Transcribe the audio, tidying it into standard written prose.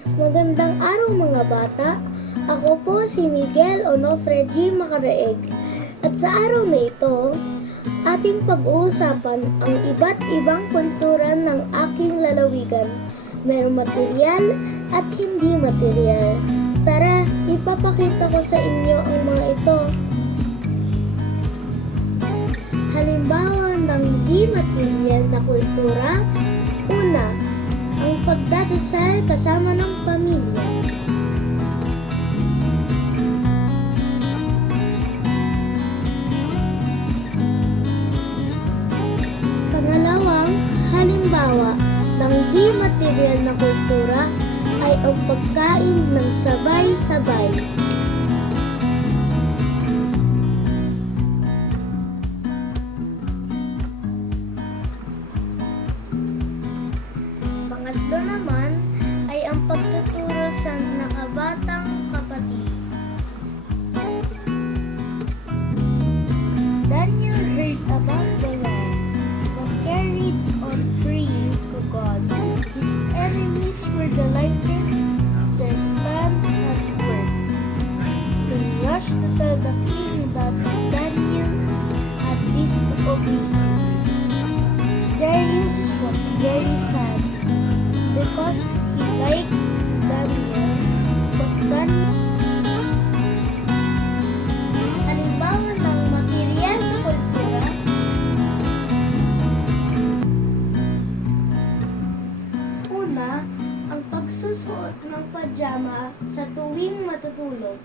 Magandang araw mga bata. Ako po si Miguel Onofre G. Macaraeg. At sa araw na ito, ating pag-uusapan ang iba't ibang kultura ng aking lalawigan. Merong material at hindi material. Tara, ipapakita ko sa inyo ang mga ito. Halimbawa ng di material na kultura, una, ang pagdadasal kasama ng pamilya. Pangalawang halimbawa ng di material na kultura ay ang pagkain ng sabay-sabay. Pangatlo naman ay ang pagtuturo sa nakabatang kapatid. Daniel heard about the law, but carried on praying to God. His enemies were delighted that man had worked. They rushed to tell the king that Daniel had disobeyed. Darius was very sad because he liked Daniel, but Daniel. Halimbawa ng material na kultura, una, ang pagsusuot ng pajama sa tuwing matutulog.